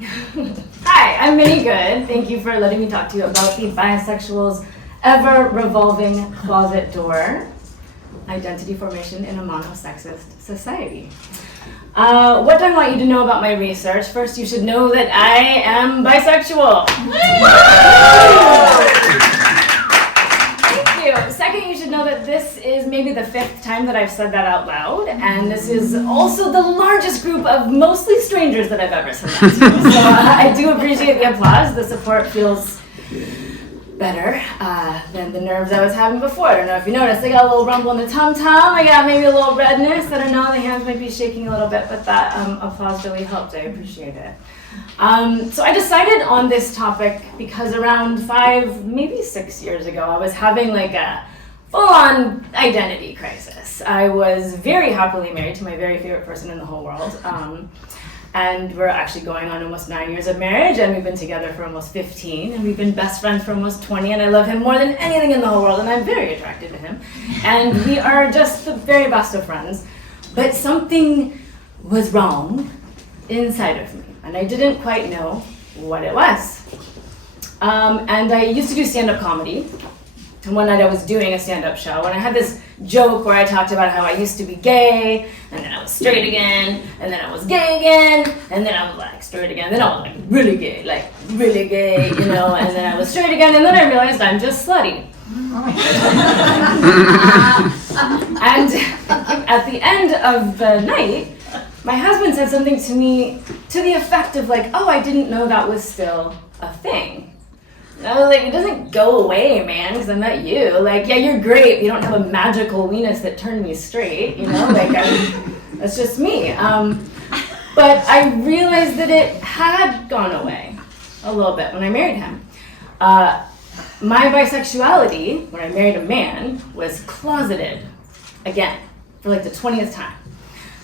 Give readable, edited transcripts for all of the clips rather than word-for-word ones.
Hi, I'm Minnie Goode. Thank you for letting me talk to you about the Bisexuals ever-revolving closet door, identity formation in a monosexist society. What do I want you to know about my research? First, you should know that I am bisexual. Thank you. Second, you should know that this is maybe the 5th time that I've said that out loud, and this is also the largest group of mostly strangers that I've ever said that to. So I do appreciate the applause. The support feels better than the nerves I was having before. I don't know if you noticed, I got a little rumble in the tum-tum. I got maybe a little redness. I don't know, the hands might be shaking a little bit, but that applause really helped. I appreciate it. So I decided on this topic because around 5, maybe 6 years ago, I was having like a full-on identity crisis. I was very happily married to my very favorite person in the whole world. And we're actually going on almost 9 years of marriage, and we've been together for almost 15, and we've been best friends for almost 20, and I love him more than anything in the whole world, and I'm very attracted to him. And we are just the very best of friends. But something was wrong inside of me, and I didn't quite know what it was. And I used to do stand-up comedy. And one night I was doing a stand-up show, and I had this joke where I talked about how I used to be gay, and then I was straight again, and then I was gay again, and then I was like straight again, then I was like really gay, and then I was straight again, and then I realized I'm just slutty. And at the end of the night, my husband said something to me to the effect of like, oh, I didn't know that was still a thing. And I was like, it doesn't go away, man, because I met you. Like, yeah, you're great. You don't have a magical weenus that turned me straight, that's just me. But I realized that it had gone away a little bit when I married him. My bisexuality, when I married a man, was closeted again for like the 20th time.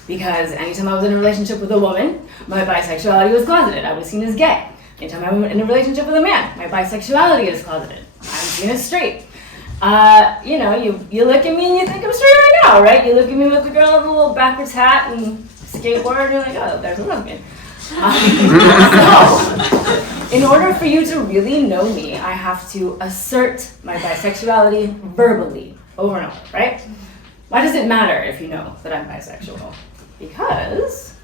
Because anytime I was in a relationship with a woman, my bisexuality was closeted. I was seen as gay. Anytime I'm in a relationship with a man, my bisexuality is closeted. I'm seen as straight. You look at me and you think I'm straight right now, right? You look at me with the girl with a little backwards hat and skateboard, and you're like, oh, there's a lesbian. So, in order for you to really know me, I have to assert my bisexuality verbally, over and over, right? Why does it matter if you know that I'm bisexual? Because,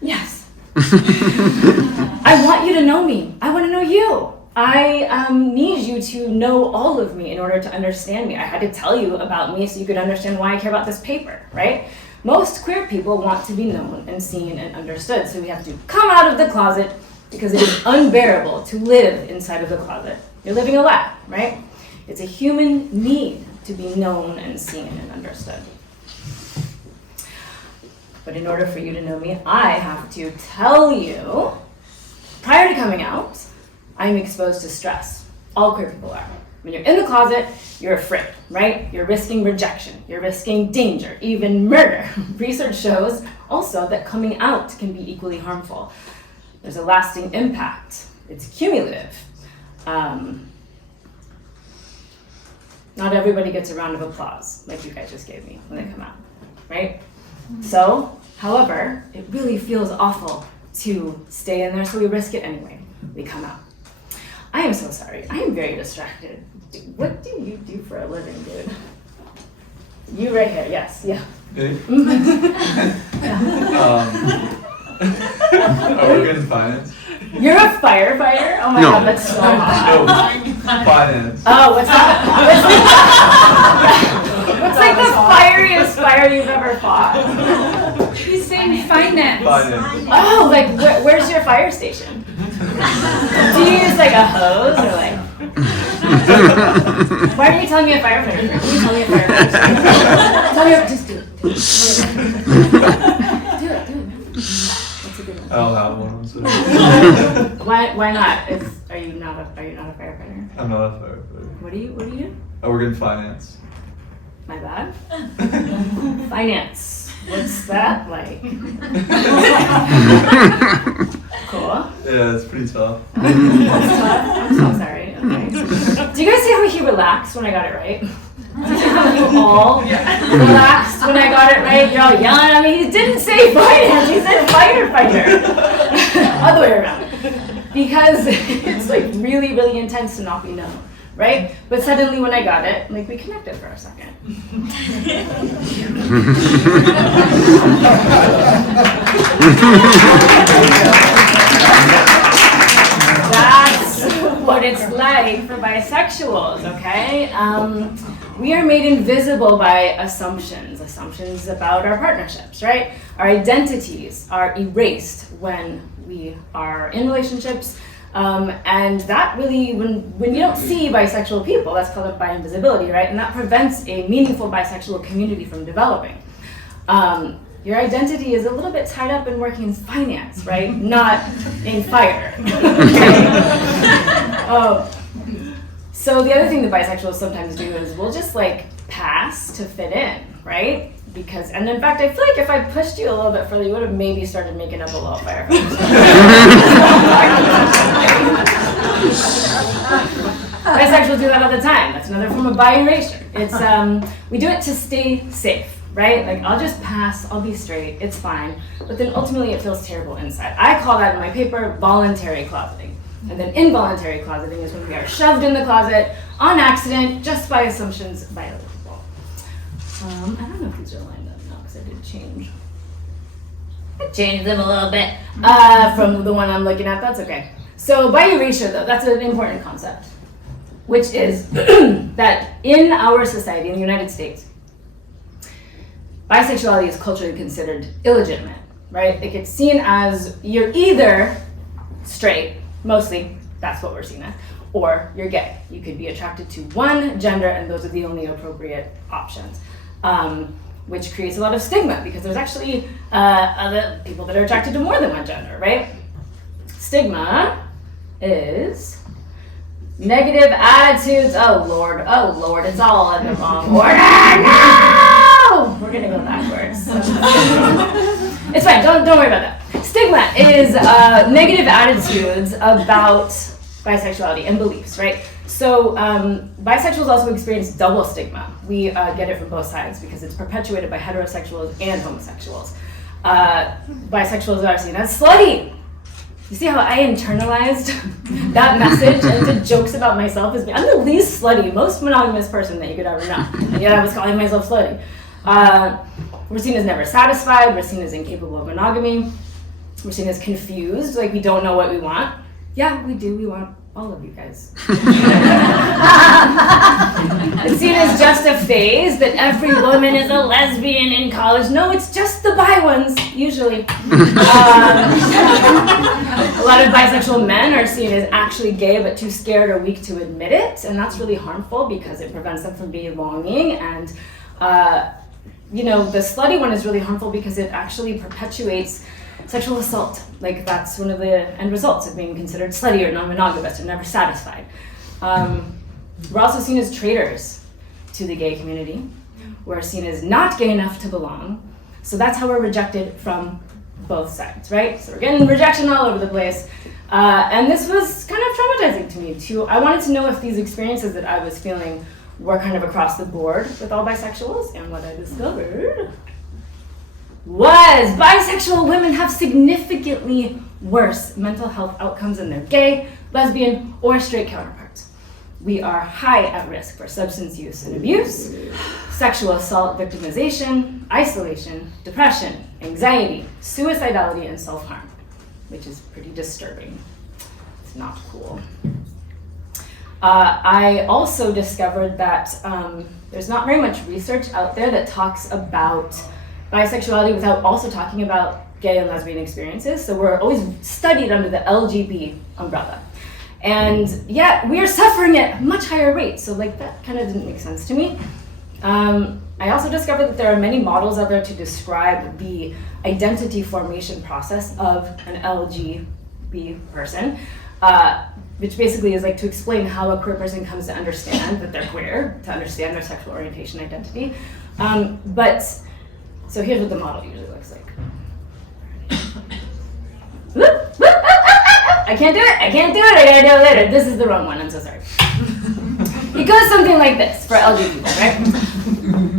yes. I want you to know me. I want to know you. I need you to know all of me in order to understand me. I had to tell you about me so you could understand why I care about this paper, right? Most queer people want to be known and seen and understood, so we have to come out of the closet because it is unbearable to live inside of the closet. You're living a lie, right? It's a human need to be known and seen and understood. But in order for you to know me, I have to tell you, prior to coming out, I'm exposed to stress. All queer people are. When you're in the closet, you're afraid, right? You're risking rejection. You're risking danger, even murder. Research shows also that coming out can be equally harmful. There's a lasting impact. It's cumulative. Not everybody gets a round of applause like you guys just gave me when they come out, right? So, however, it really feels awful to stay in there, so we risk it anyway. We come out. I am so sorry. I am very distracted. What do you do for a living, dude? You right here, yes, yeah. Me? Yeah. I work in finance. You're a firefighter? Oh my God, that's so hot. No, finance. Oh, what's that? What's like the fieriest fire you've ever fought? He's saying finance. Finance. Oh, like where's your fire station? Do you use like a hose or like? Why are you telling me a firefighter? Can you tell me a firefighter? Tell me, just do it. Do it. That's a good one. I don't have one. So. Why not? Are you not a firefighter? I'm not a firefighter. What do you do? I work in finance. My bad. Finance. What's that like? Cool. Yeah, it's pretty tough. That's tough. I'm so sorry. Okay. Do you guys see how he relaxed when I got it right? You all relaxed when I got it right. You're all yelling at me. He didn't say finance. He said firefighter. Other way around. Because it's like really, really intense to not be known, right? But suddenly when I got it, like we connected for a second. That's what it's like for bisexuals, okay? We are made invisible by assumptions about our partnerships, right? Our identities are erased when we are in relationships, and that really, when you don't see bisexual people, that's called bi invisibility, right? And that prevents a meaningful bisexual community from developing. Your identity is a little bit tied up in working in finance, right? Not in fire. So the other thing that bisexuals sometimes do is we'll just like pass to fit in, right? And in fact, I feel like if I pushed you a little bit further, you would have maybe started making up a little firefighters. Bisexuals do that all the time. That's another form of bi erasure. It's we do it to stay safe, right? Like I'll just pass, I'll be straight, it's fine. But then ultimately it feels terrible inside. I call that in my paper voluntary closeting. And then involuntary closeting is when we are shoved in the closet on accident, just by assumptions by other people. I don't know if these are lined up now because I did change. I changed them a little bit from the one I'm looking at. That's okay. So bi erasure, though, that's an important concept, which is that in our society, in the United States, bisexuality is culturally considered illegitimate, right? It gets seen as you're either straight, mostly that's what we're seen as, or you're gay. You could be attracted to one gender and those are the only appropriate options, which creates a lot of stigma because there's actually other people that are attracted to more than one gender, right? Stigma is negative attitudes. Oh Lord, it's all in the wrong order. No! We're gonna go backwards. It's fine, don't worry about that. Stigma is negative attitudes about bisexuality and beliefs, right? So bisexuals also experience double stigma. We get it from both sides because it's perpetuated by heterosexuals and homosexuals. Bisexuals are seen as slutty. You see how I internalized that message into jokes about myself? I'm the least slutty, most monogamous person that you could ever know. And yet I was calling myself slutty. We're seen as never satisfied. We're seen as incapable of monogamy. We're seen as confused, like we don't know what we want. Yeah, we do. We want all of you guys. It's seen as just a phase that every woman is a lesbian in college. No, it's just the bi ones, usually. A lot of bisexual men are seen as actually gay but too scared or weak to admit it, and that's really harmful because it prevents them from belonging. And the slutty one is really harmful because it actually perpetuates sexual assault. Like that's one of the end results of being considered slutty or non-monogamous or never satisfied. We're also seen as traitors to the gay community. We're seen as not gay enough to belong. So that's how we're rejected from both sides, right? So we're getting rejection all over the place. And this was kind of traumatizing to me too. I wanted to know if these experiences that I was feeling were kind of across the board with all bisexuals, and what I discovered was bisexual women have significantly worse mental health outcomes than their gay, lesbian, or straight counterparts. We are high at risk for substance use and abuse, sexual assault, victimization, isolation, depression, anxiety, suicidality, and self-harm, which is pretty disturbing. It's not cool. I also discovered that there's not very much research out there that talks about bisexuality without also talking about gay and lesbian experiences. So we're always studied under the LGBT umbrella. And yet we are suffering at much higher rates. So like that kind of didn't make sense to me. I also discovered that there are many models out there to describe the identity formation process of an LGB person, which basically is like to explain how a queer person comes to understand that they're queer, to understand their sexual orientation identity. So here's what the model usually looks like. I can't do it, I gotta do it later. This is the wrong one, I'm so sorry. It goes something like this for LGBT people, right?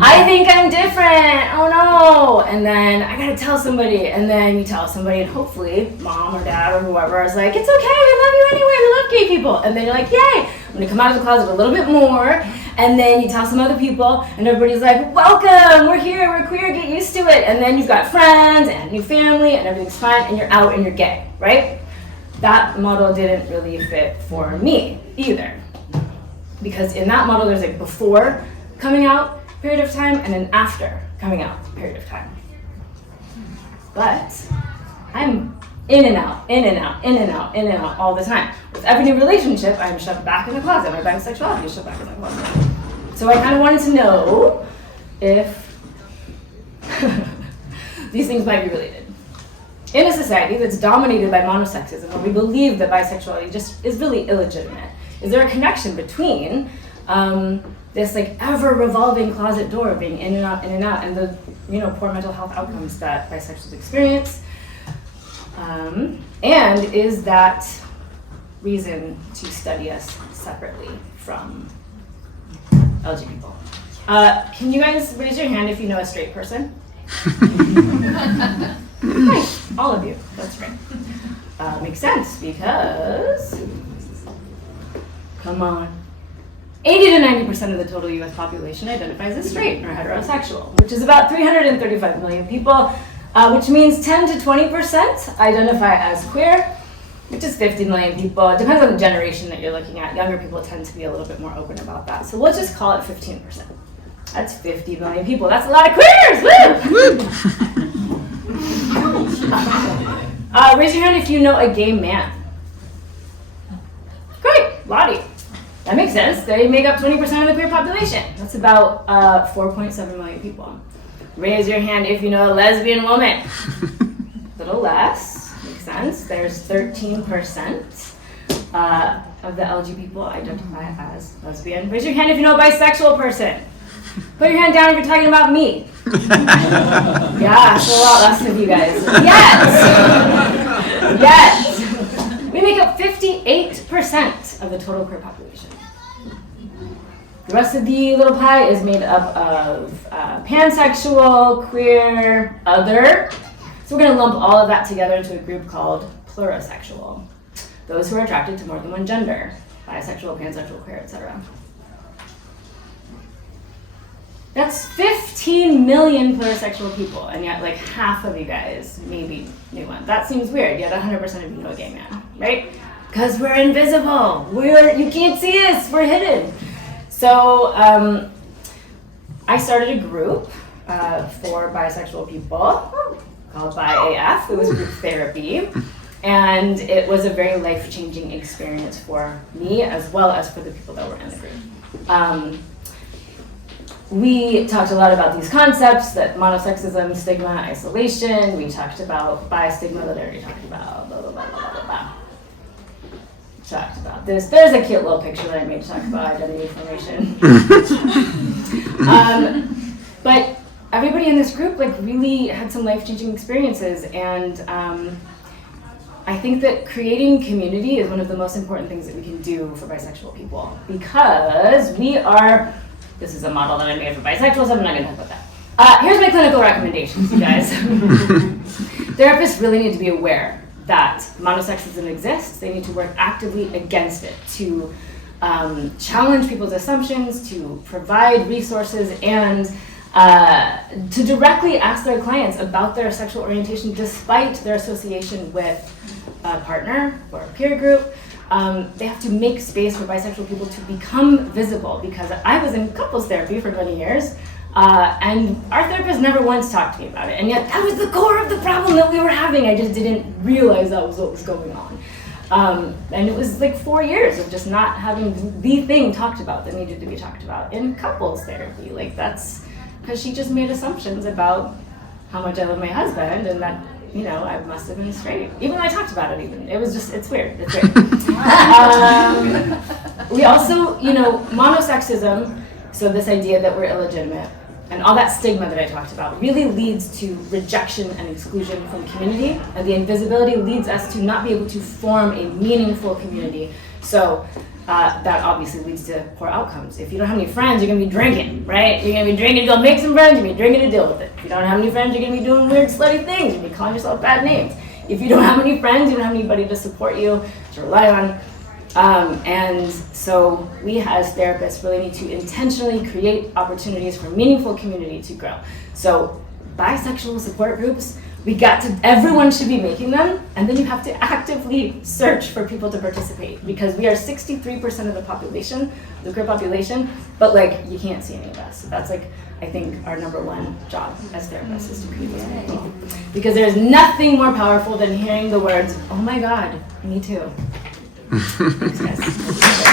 I think I'm different, oh no. and then I gotta tell somebody, and then you tell somebody, and hopefully mom or dad or whoever is like, it's okay, we love you anyway, we love gay people. And then you're like, yay. When you come out of the closet a little bit more, and then you tell some other people, and everybody's like, welcome, we're here, we're queer, get used to it. And then you've got friends and new family, and everything's fine, and you're out and you're gay, right? That model didn't really fit for me either. Because in that model, there's a before coming out period of time and an after coming out period of time. But I'm in and out, in and out, in and out, in and out all the time. With every new relationship, I'm shoved back in the closet. My bisexuality is shoved back in the closet. So I kind of wanted to know if these things might be related. In a society that's dominated by monosexism, where we believe that bisexuality just is really illegitimate, is there a connection between this like ever revolving closet door of being in and out, and the poor mental health outcomes that bisexuals experience? And is that reason to study us separately from LG people? Can you guys raise your hand if you know a straight person? Nice, all of you, that's great. Makes sense because, come on, 80 to 90% of the total US population identifies as straight or heterosexual, which is about 335 million people, which means 10 to 20% identify as queer, which is 50 million people. It depends on the generation that you're looking at. Younger people tend to be a little bit more open about that. So we'll just call it 15%. That's 50 million people. That's a lot of queers! Woo! Raise your hand if you know a gay man. Great, Lottie. That makes sense. They make up 20% of the queer population. That's about 4.7 million people. Raise your hand if you know a lesbian woman. A little less, makes sense. There's 13% of the LG people identify as lesbian. Raise your hand if you know a bisexual person. Put your hand down if you're talking about me. Yeah, it's a lot less of you guys. Yes! We make up 58% of the total queer population. The rest of the little pie is made up of pansexual, queer, other. So we're going to lump all of that together into a group called plurosexual. Those who are attracted to more than one gender, bisexual, pansexual, queer, etc. That's 15 million plurosexual people, and yet like half of you guys maybe knew one. That seems weird, yet 100% of you know a gay man, right? Because we're invisible. You can't see us, we're hidden. So I started a group for bisexual people called BiAF. It was group therapy, and it was a very life-changing experience for me as well as for the people that were in the group. We talked a lot about these concepts, that monosexism, stigma, isolation. We talked about bi-stigma that I already talked about, blah, blah, blah, blah, blah, blah. Talked about this. There's a cute little picture that I made to talk about identity formation. But everybody in this group like really had some life-changing experiences, and I think that creating community is one of the most important things that we can do for bisexual people, because we are, this is a model that I made for bisexuals, so I'm not going to talk about that. Here's my clinical recommendations, you guys. Therapists really need to be aware that monosexism exists. They need to work actively against it, to challenge people's assumptions, to provide resources, and to directly ask their clients about their sexual orientation despite their association with a partner or a peer group. They have to make space for bisexual people to become visible, because I was in couples therapy for many years, and our therapist never once talked to me about it, and yet that was the core of the problem that we were having. I just didn't realize that was what was going on. And it was like 4 years of just not having the thing talked about that needed to be talked about in couples therapy. Like, that's because she just made assumptions about how much I love my husband, and that, you know, I must have been straight. Even when I talked about it, even. It was just, it's weird. It's weird. We also, you know, monosexism, so this idea that we're illegitimate, and all that stigma that I talked about really leads to rejection and exclusion from community, and the invisibility leads us to not be able to form a meaningful community. So that obviously leads to poor outcomes. If you don't have any friends, you're gonna be drinking, right? You're gonna be drinking to go make some friends, you're gonna be drinking to deal with it. If you don't have any friends, you're gonna be doing weird, slutty things, you're gonna be calling yourself bad names. If you don't have any friends, you don't have anybody to support you, to rely on. And so we as therapists really need to intentionally create opportunities for meaningful community to grow. So bisexual support groups, everyone should be making them, and then you have to actively search for people to participate, because we are 63% of the population, the queer population, but like you can't see any of us. So that's like, I think our number one job as therapists is to create those people. Because there's nothing more powerful than hearing the words, oh my God, me too. Thanks, guys.